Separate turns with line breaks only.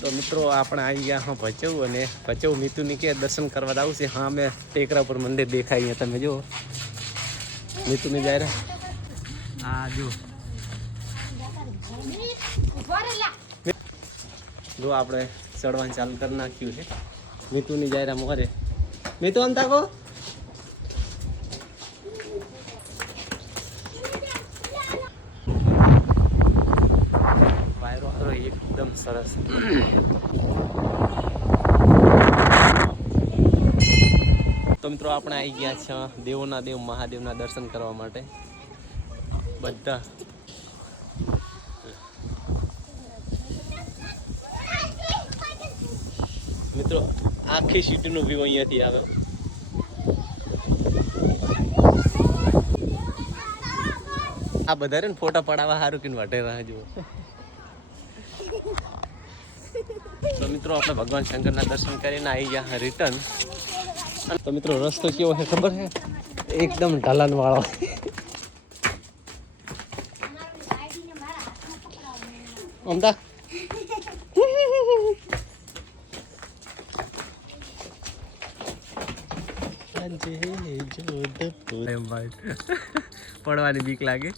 તો મિત્રો આપણે આવી ગયા હા ભચવ અને ભચવ મિતુની કે દર્શન કરવા આવું છે. હા અમે ટેકરા પર મંદિર દેખાય તમે જો મિતુની જાય હા જો જો આપણે ચડવાનું ચાલુ કરી નાખ્યું છે. મિતુની જાય મોરે મિતુ અંતા કો વાયરો વાયરો એકદમ સરસ. તો મિત્રો આપણે આવી ગયા છે દેવોના દેવ, મહાદેવના દર્શન કરવા માટે. બધા. મિત્રો, આખી સિટીનો વ્યૂ અહીંયાથી આવે. આ બધા ને ફોટા પડાવવા સારું કે વટેરા જુઓ તો મિત્રો આપણે ભગવાન શંકરના દર્શન કરીને આવી ગયા રિટર્ન તો મિત્રો રસ્તો કેવો છે ખબર છે? એકદમ ઢલાન વાળો અમદા પડવાની બીક લાગે.